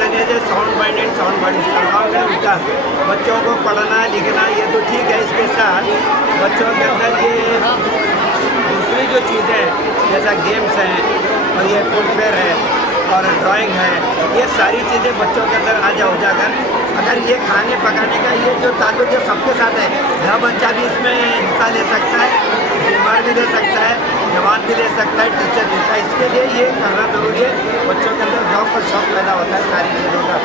Education as a sound mind and sound body सर्वांगीण विकास। बच्चों को पढ़ना लिखना ये तो ठीक है, इसके साथ बच्चों के अंदर ये दूसरी जो चीज़ें हैं जैसा गेम्स हैं और ये फुटवेयर है और ड्राइंग है, ये सारी चीज़ें बच्चों के अंदर आ जाकर अगर ये खाने पकाने का ये जो ताल्लुक जो सबके साथ है, यह बच्चा भी इसमें हिस्सा ले सकता है, बीमार भी ले सकता है, जवान भी ले सकता है, टीचर भी है। इसके लिए ये करना ज़रूरी है। बच्चों के अंदर जॉब पर शौक पैदा होता है सारी चीज़ों का।